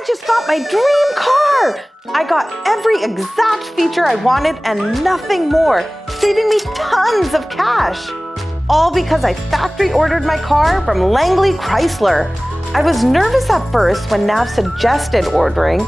I just got my dream car! I got every exact feature I wanted and nothing more, saving me tons of cash. All because I factory ordered my car from Langley Chrysler. I was nervous at first when Nav suggested ordering,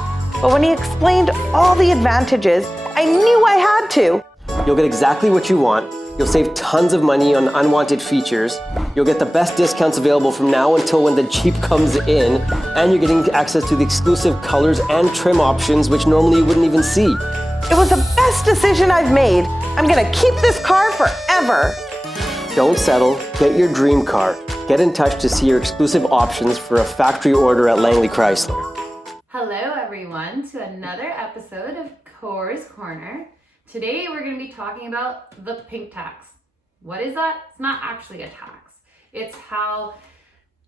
but when he explained all the advantages, I knew I had to. You'll get exactly what you want. You'll save tons of money on unwanted features. You'll get the best discounts available from now until when the Jeep comes in. And you're getting access to the exclusive colors and trim options, which normally you wouldn't even see. It was the best decision I've made. I'm gonna keep this car forever. Don't settle. Get your dream car. Get in touch to see your exclusive options for a factory order at Langley Chrysler. Hello everyone to another episode of Kaur's Corner. Today we're going to be talking about the pink tax. What is that? It's not actually a tax. It's how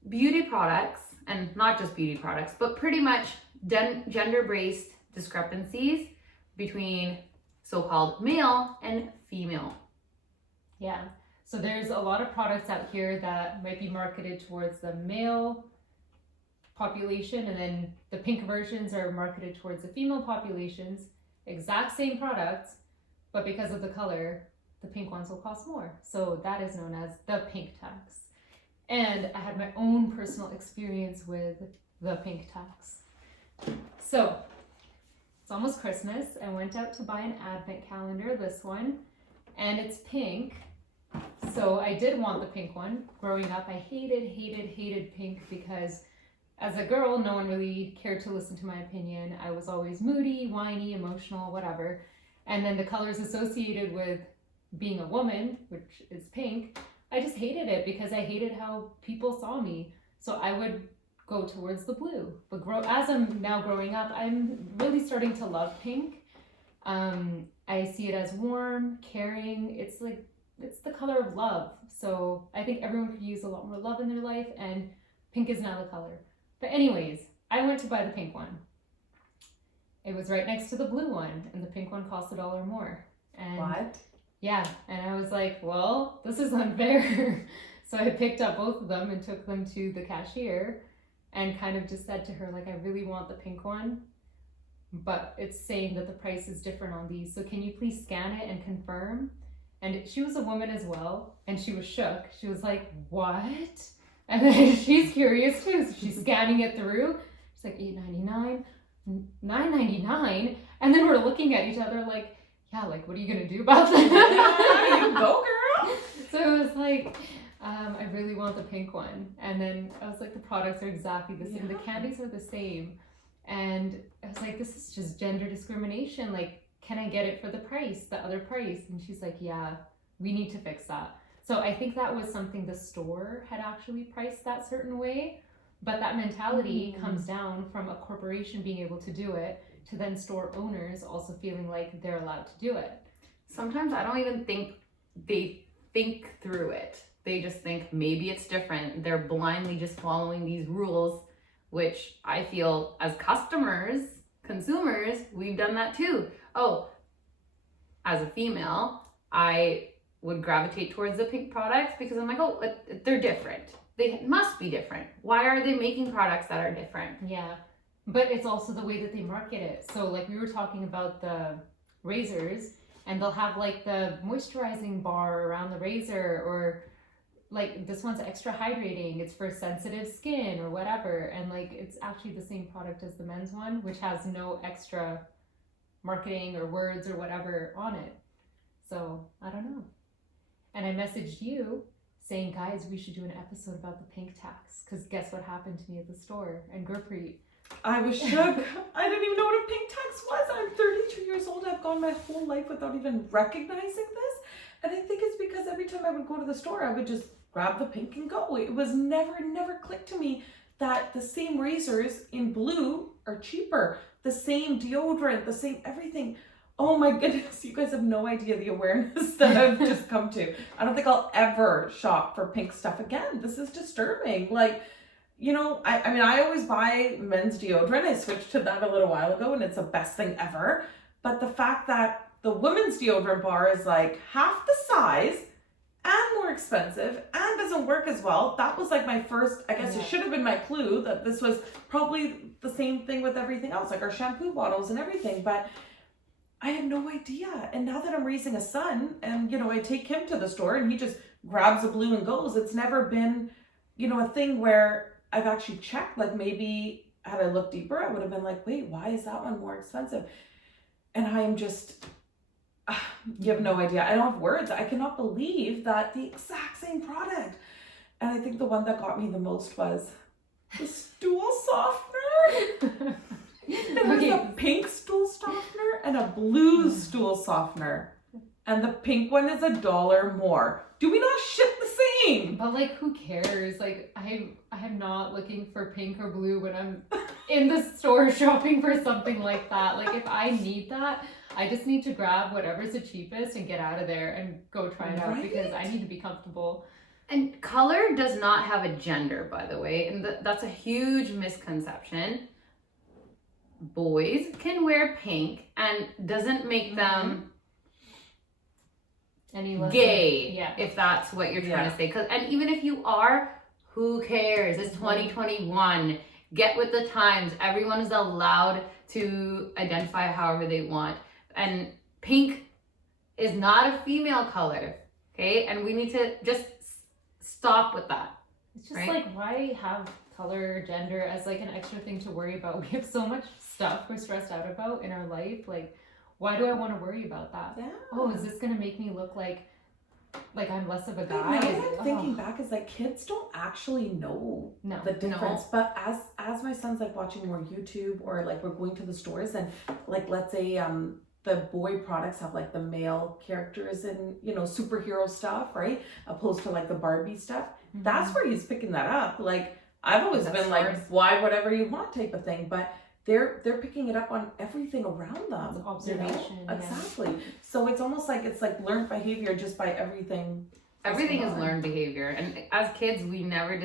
beauty products, and not just beauty products, but pretty much gender-based discrepancies between so-called male and female. Yeah, so there's a lot of products out here that might be marketed towards the male population, and then the pink versions are marketed towards the female populations. Exact same products, but because of the color, the pink ones will cost more. So that is known as the pink tax. And I had my own personal experience with the pink tax. So it's almost Christmas. I went out to buy an advent calendar, this one, and it's pink. So I did want the pink one. Growing up, I hated pink because as a girl, no one really cared to listen to my opinion. I was always moody, whiny, emotional, whatever. And then the colors associated with being a woman, which is pink, I just hated it because I hated how people saw me. So I would go towards the blue. But as I'm now growing up, I'm really starting to love pink. I see it as warm, caring. It's the color of love. So I think everyone could use a lot more love in their life, and pink is now the color. But anyways, I went to buy the pink one. It was right next to the blue one, and the pink one cost $1 more. And What? yeah, and I was like, well, this is unfair. So I picked up both of them and took them to the cashier and kind of just said to her, like, I really want the pink one, but it's saying that the price is different on these. So can you please scan it and confirm? And she was a woman as well, and she was shook. She was like, what? And then she's curious too, so she's scanning it through. She's like, $8.99, $9.99, and then we're looking at each other like, yeah, like, what are you gonna do about that? You go, girl. So it was like, I really want the pink one. And then I was like, the products are exactly the same. Yeah. The candies are the same. And I was like, this is just gender discrimination. Like, can I get it for the price, the other price? And she's like, yeah, we need to fix that. So I think that was something the store had actually priced that certain way. But that mentality comes down from a corporation being able to do it to then store owners also feeling like they're allowed to do it. Sometimes I don't even think they think through it. They just think maybe it's different. They're blindly just following these rules, which I feel as customers, consumers, we've done that too. Oh, as a female, I would gravitate towards the pink products because I'm like, oh, they're different. They must be different. Why are they making products that are different? Yeah, but it's also the way that they market it. So like we were talking about the razors, and they'll have like the moisturizing bar around the razor, or like this one's extra hydrating, it's for sensitive skin or whatever. And like it's actually the same product as the men's one, which has no extra marketing or words or whatever on it. So I don't know. And I messaged you saying, guys, we should do an episode about the pink tax, because guess what happened to me at the store and Gurpreet. I was shook. I didn't even know what a pink tax was. I'm 32 years old. I've gone my whole life without even recognizing this. And I think it's because every time I would go to the store, I would just grab the pink and go. It was never clicked to me that the same razors in blue are cheaper. The same deodorant, the same everything. Oh my goodness, you guys have no idea the awareness that I've just come to. I don't think I'll ever shop for pink stuff again. This is disturbing. Like, you know, I mean, I always buy men's deodorant. I switched to that a little while ago, and it's the best thing ever. But the fact that the women's deodorant bar is like half the size and more expensive and doesn't work as well. That was like my first, I guess it should have been my clue that this was probably the same thing with everything else, like our shampoo bottles and everything. But I had no idea. And now that I'm raising a son and, you know, I take him to the store and he just grabs a blue and goes, it's never been, you know, a thing where I've actually checked, like maybe had I looked deeper, I would have been like, wait, why is that one more expensive? And I am just, you have no idea. I don't have words. I cannot believe that the exact same product. And I think the one that got me the most was the stool softener. It was a pink stool softener and a blue stool softener. And the pink one is $1 more. Do we not ship the same? But like, who cares? Like, I'm not looking for pink or blue when I'm in the store shopping for something like that. Like, if I need that, I just need to grab whatever's the cheapest and get out of there and go try it out because I need to be comfortable. And color does not have a gender, by the way, and that's a huge misconception. Boys can wear pink and doesn't make them Any less gay, if that's what you're trying to say. And even if you are, who cares? It's 2021. Get with the times. Everyone is allowed to identify however they want. And pink is not a female color, okay? And we need to just stop with that. It's just like, why have color, gender as like an extra thing to worry about? We have so much stuff we're stressed out about in our life. Like, why do I want to worry about that? Yeah. Oh, is this gonna make me look like I'm less of a But guy? now that I'm thinking back, is like kids don't actually know the difference. But as my son's like watching more YouTube or like we're going to the stores and like let's say the boy products have like the male characters and, you know, superhero stuff, right? Opposed to like the Barbie stuff. That's where he's picking that up. Like I've always been like, why whatever you want type of thing, but they're picking it up on everything around them. Observation. You know? Exactly. So it's almost like it's like learned behavior just by everything. Everything is learned behavior. And as kids, we never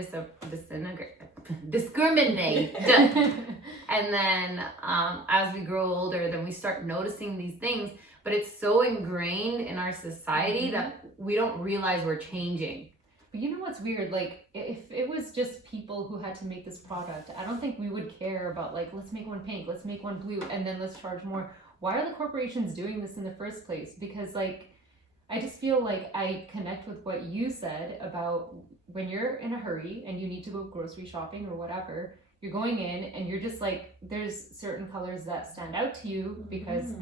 discriminate. And then as we grow older, then we start noticing these things. But it's so ingrained in our society that we don't realize we're changing. But you know what's weird? Like, if it was just people who had to make this product, I don't think we would care about, like, let's make one pink, let's make one blue, and then let's charge more. Why are the corporations doing this in the first place? Because, like, I just feel like I connect with what you said about when you're in a hurry and you need to go grocery shopping or whatever, you're going in and you're just like, there's certain colors that stand out to you because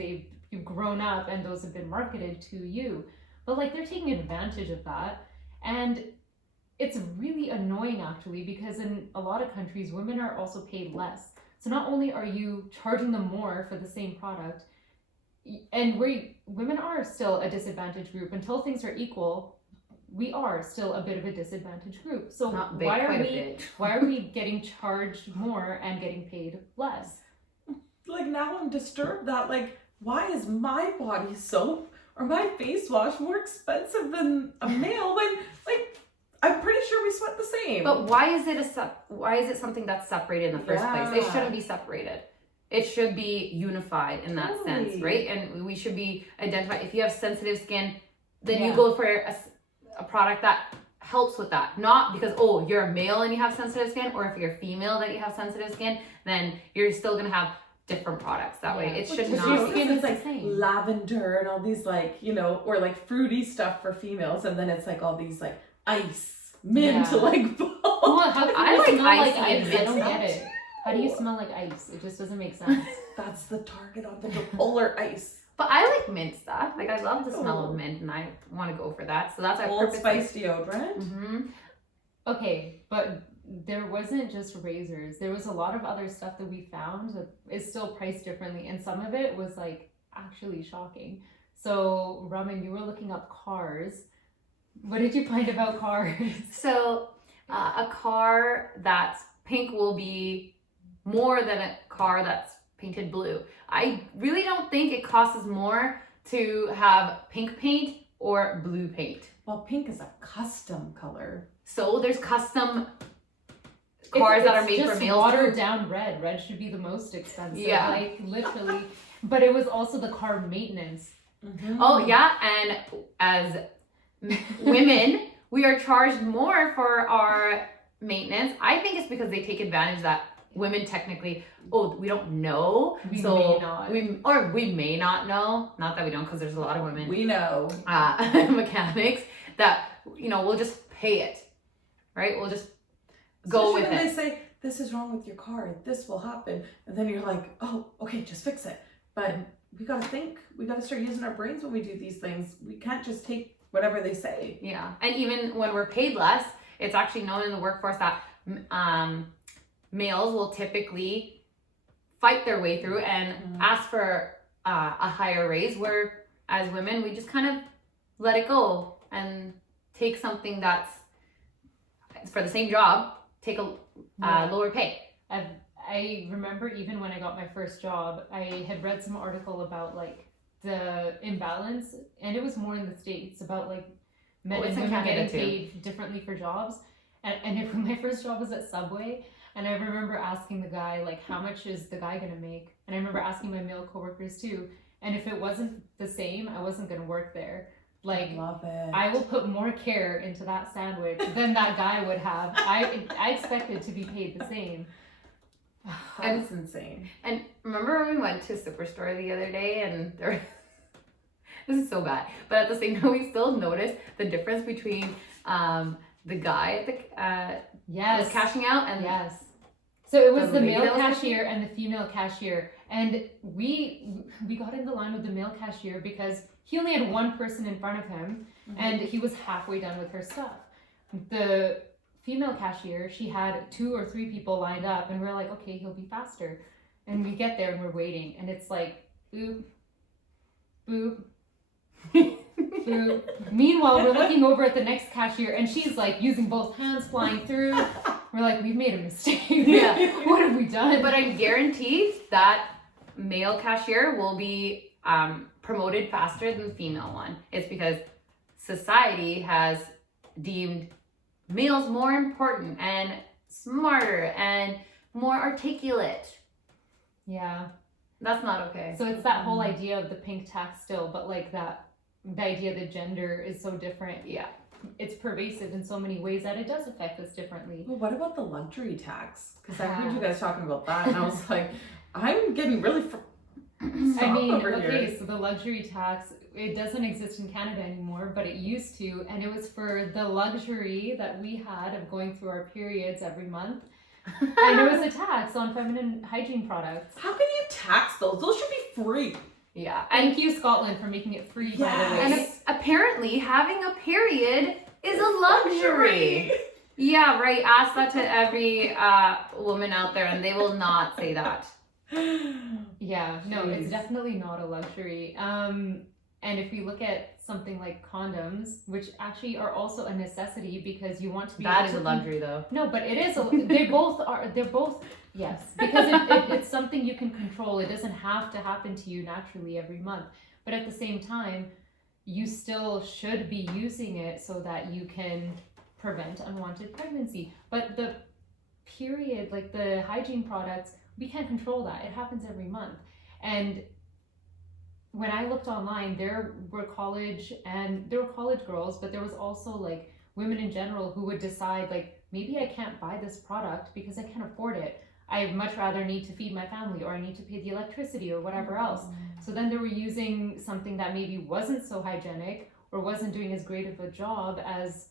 you've grown up and those have been marketed to you. But, like, they're taking advantage of that. And it's really annoying actually because in a lot of countries, women are also paid less. So not only are you charging them more for the same product, and women are still a disadvantaged group. Until things are equal, we are still a bit of a disadvantaged group. So why are we getting charged more and getting paid less? Like now I'm disturbed that like, why is my body soap or my face wash more expensive than a male when like I'm pretty sure we sweat the same. But why is it something that's separated in the first place? It shouldn't be separated. It should be unified in that sense, right? And we should be identified. If you have sensitive skin, then you go for a product that helps with that. Not because, oh, you're a male and you have sensitive skin, or if you're a female that you have sensitive skin, then you're still gonna have different products that way. It should not be. It's like lavender and all these like, you know, or like fruity stuff for females, and then it's like all these like ice, mint, like balls. Well, how can you smell like ice? mint I don't get it. How do you smell like ice? It just doesn't make sense. That's the target on the polar ice. But I like mint stuff. Like I love the smell of mint, and I want to go for that. So that's Old Spice deodorant. Mm-hmm. Okay, but there wasn't just razors. There was a lot of other stuff that we found that is still priced differently, and some of it was like actually shocking. So, Raman, you were looking up cars. What did you find about cars? So, a car that's pink will be more than a car that's painted blue. I really don't think it costs more to have pink paint or blue paint. Well, pink is a custom color. So there's custom cars that are made for males. Watered down red. Red should be the most expensive. Yeah. Like literally. But it was also the car maintenance. Oh yeah, and as women, we are charged more for our maintenance. I think it's because they take advantage that women technically, we don't know. We so may not. we may not know. Not that we don't, because there's a lot of women We know. mechanics that, we'll just pay it, right? We'll just go Especially with when it. they say, this is wrong with your car, this will happen. And then you're like, oh, okay, just fix it. But we gotta think, we gotta start using our brains when we do these things. We can't just take whatever they say. Yeah, and even when we're paid less, it's actually known in the workforce that males will typically fight their way through and ask for a higher raise, where as women, we just kind of let it go and take something that's for the same job, take a lower pay. I remember even when I got my first job, I had read some article about like the imbalance, and it was more in the States about like men and women getting paid differently for jobs. My first job was at Subway, and I remember asking the guy like, how much is the guy gonna make? And I remember asking my male coworkers too, and if it wasn't the same, I wasn't gonna work there. Like, Love it. I will put more care into that sandwich than that guy would have. I expected to be paid the same. That's insane. And remember when we went to a superstore the other day, and this is so bad, but at the same time, we still noticed the difference between the guy that was cashing out and So it was the lady male that was cashier and the female cashier, and we got in the line with the male cashier because he only had one person in front of him, and he was halfway done with her stuff. The female cashier, she had 2 or 3 people lined up, and we're like, okay, he'll be faster. And we get there and we're waiting, and it's like, boop, boop, boop. Meanwhile, we're looking over at the next cashier, and she's like using both hands, flying through. We're like, we've made a mistake. Yeah. What have we done? But I guarantee that male cashier will be promoted faster than the female one. It's because society has deemed males more important and smarter and more articulate. Yeah. That's not okay. So it's that whole idea of the pink tax still, but like the idea that gender is so different. Yeah. It's pervasive in so many ways that it does affect us differently. Well, what about the luxury tax? Because I heard you guys talking about that, and I was like, I'm getting really So the luxury tax, it doesn't exist in Canada anymore, but it used to, and it was for the luxury that we had of going through our periods every month. And it was a tax on feminine hygiene products. How can you tax those? Those should be free. Yeah. Thank you, Scotland, for making it free, by the way. And apparently having a period is a luxury. Yeah, right. Ask that to every woman out there, and they will not say that. Yeah, no, it's definitely not a luxury. And if we look at something like condoms, which actually are also a necessity because you want to be That able is to a luxury though. No, but it is they're both yes, because it's something you can control. It doesn't have to happen to you naturally every month, but at the same time you still should be using it so that you can prevent unwanted pregnancy. But the period, like the hygiene products, we can't control that. It happens every month. And when I looked online, there were college girls, but there was also like women in general who would decide like, maybe I can't buy this product because I can't afford it. I'd much rather need to feed my family, or I need to pay the electricity or whatever else. So then they were using something that maybe wasn't so hygienic or wasn't doing as great of a job as,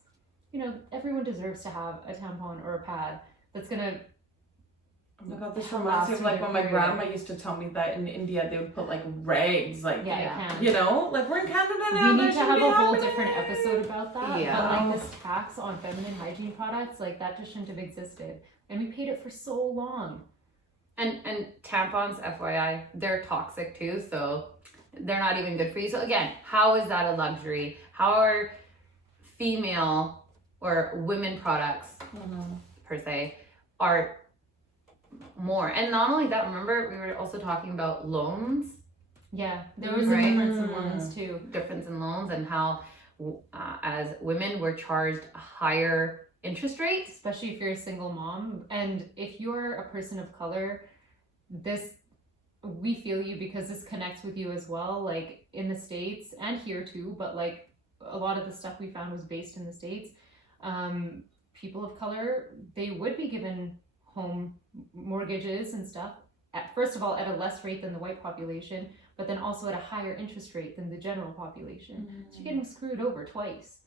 everyone deserves to have a tampon or a pad that's gonna. Oh my god, this reminds me of like when my grandma used to tell me that in India they would put like rags, like It can. like we're in Canada now. We need to have a whole happening. different episode about that. Yeah. But like this tax on feminine hygiene products, like that just shouldn't have existed. And we paid it for so long. And tampons, FYI, they're toxic too, so they're not even good for you. So again, how is that a luxury? How are female or women products per se are more? And not only that, remember we were also talking about loans. Yeah, there was Right. a difference in loans too. Difference in loans, and how as women we're charged a higher interest rates. Especially if you're a single mom. And if you're a person of color, we feel you because this connects with you as well, like in the States and here too, but like a lot of the stuff we found was based in the States. People of color, they would be given home mortgages and stuff, first of all, at a less rate than the white population, but then also at a higher interest rate than the general population. So you're getting screwed over twice.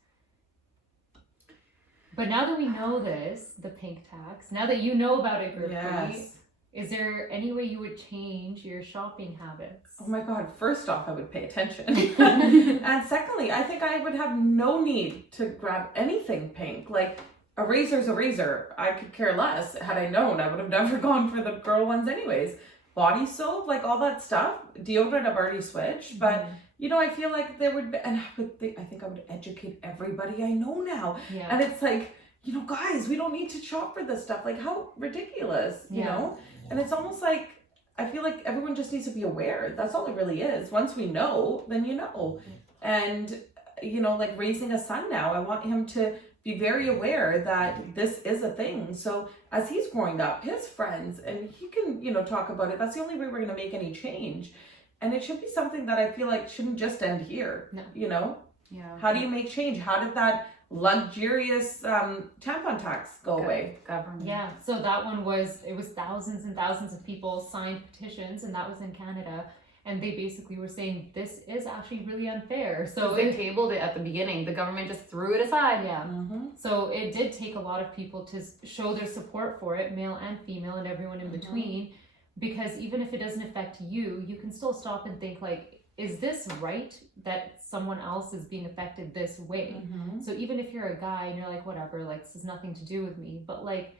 But now that we know this, the pink tax, now that you know about it, Gurpreet, is there any way you would change your shopping habits? Oh my God, first off, I would pay attention. And secondly, I think I would have no need to grab anything pink. Like, a razor's a razor. I could care less. Had I known, I would have never gone for the girl ones anyways. Body soap, like all that stuff. Deodorant, I've already switched. But, you know, I feel like there would be, and I think I would educate everybody I know now. Yeah. And it's like, you know, guys, we don't need to shop for this stuff. Like, how ridiculous, you know? And it's almost like, I feel like everyone just needs to be aware. That's all it really is. Once we know, then you know. And, you know, like raising a son now, I want him to be very aware that this is a thing. So as he's growing up, his friends, and he can, you know, talk about it. That's the only way we're going to make any change. And it should be something that I feel like shouldn't just end here, you know? Yeah. How do you make change? How did that luxurious tampon tax go away? Government. Yeah, so that one was thousands and thousands of people signed petitions, and that was in Canada. And they basically were saying this is actually really unfair. So they tabled it at the beginning. The government just threw it aside. Yeah. So it did take a lot of people to show their support for it, male and female and everyone in between, because even if it doesn't affect you, you can still stop and think like, is this right that someone else is being affected this way? So even if you're a guy and you're like, whatever, like this has nothing to do with me, but like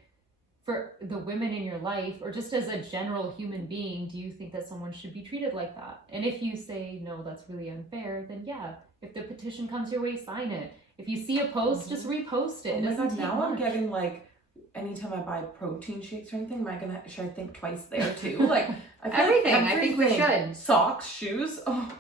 for the women in your life, or just as a general human being, do you think that someone should be treated like that? And if you say, no, that's really unfair, then yeah, if the petition comes your way, sign it. If you see a post, just repost it. Oh my God, now I'm getting like, anytime I buy protein shakes or anything, should I think twice there too? Like, I feel Everything. Like I think we should. Socks, shoes, oh,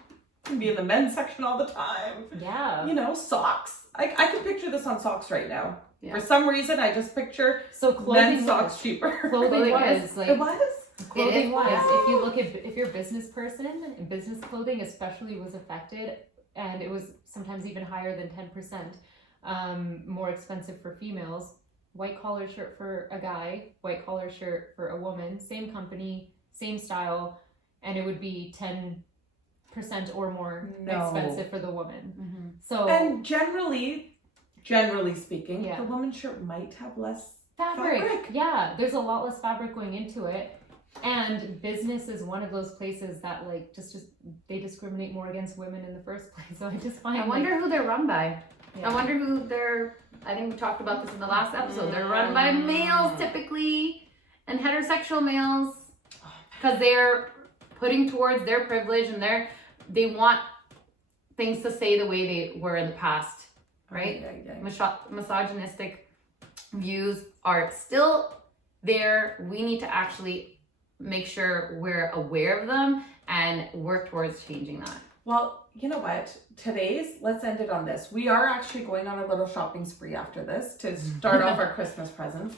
I can be in the men's section all the time. Yeah. You know, socks. I can picture this on socks right now. Yeah. For some reason, I just picture men's socks cheaper. Clothing was like, it was? Clothing was. If you look at, if you're a business person, business clothing especially was affected, and it was sometimes even higher than 10% more expensive for females. White collar shirt for a guy, white collar shirt for a woman, same company, same style, and it would be 10% or more expensive for the woman. So, and generally speaking, the woman's shirt might have less fabric. Yeah, there's a lot less fabric going into it. And business is one of those places that like just they discriminate more against women in the first place. So I just find I wonder who they're run by. Yeah. I wonder who I think we talked about this in the last episode. They're run by males typically, and heterosexual males, because they're putting towards their privilege, and they want things to stay the way they were in the past, right? Misogynistic views are still there. We need to actually make sure we're aware of them and work towards changing that. Well, you know what? Let's end it on this. We are actually going on a little shopping spree after this to start off our Christmas presents.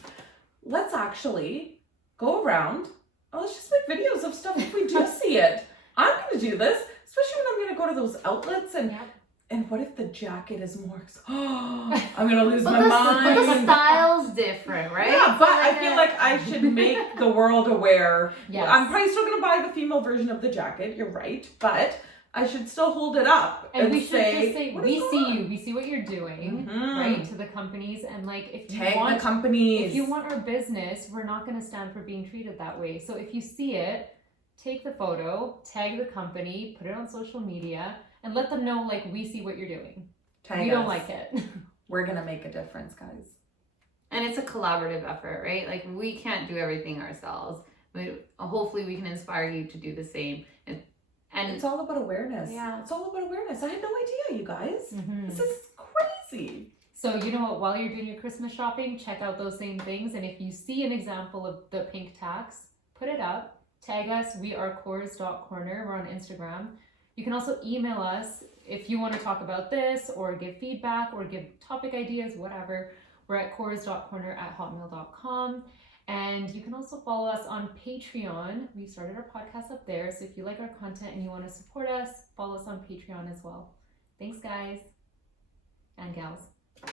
Let's actually go around. Let's just make videos of stuff if we do see it. I'm going to do this, especially when I'm going to go to those outlets and what if the jacket is more... I'm going to lose my mind. But the style's different, right? Yeah, but I feel like I should make the world aware. Yes. I'm probably still going to buy the female version of the jacket. You're right. But I should still hold it up and we should just say, we see you, we see what you're doing, right? To the companies, and like if you want the companies, if you want our business, we're not going to stand for being treated that way. So if you see it, take the photo, tag the company, put it on social media, and let them know like we see what you're doing. We don't like it. We're gonna make a difference, guys. And it's a collaborative effort, right? Like we can't do everything ourselves. Hopefully we can inspire you to do the same. And it's all about awareness. Yeah. It's all about awareness. I had no idea, you guys. This is crazy. So you know what, while you're doing your Christmas shopping, check out those same things. And if you see an example of the pink tax, put it up, tag us. We are Korner. We're on Instagram. You can also email us if you want to talk about this or give feedback or give topic ideas, whatever. We're at kors.corner@hotmail.com. And you can also follow us on Patreon. We've started our podcast up there. So if you like our content and you want to support us, follow us on Patreon as well. Thanks, guys. and gals.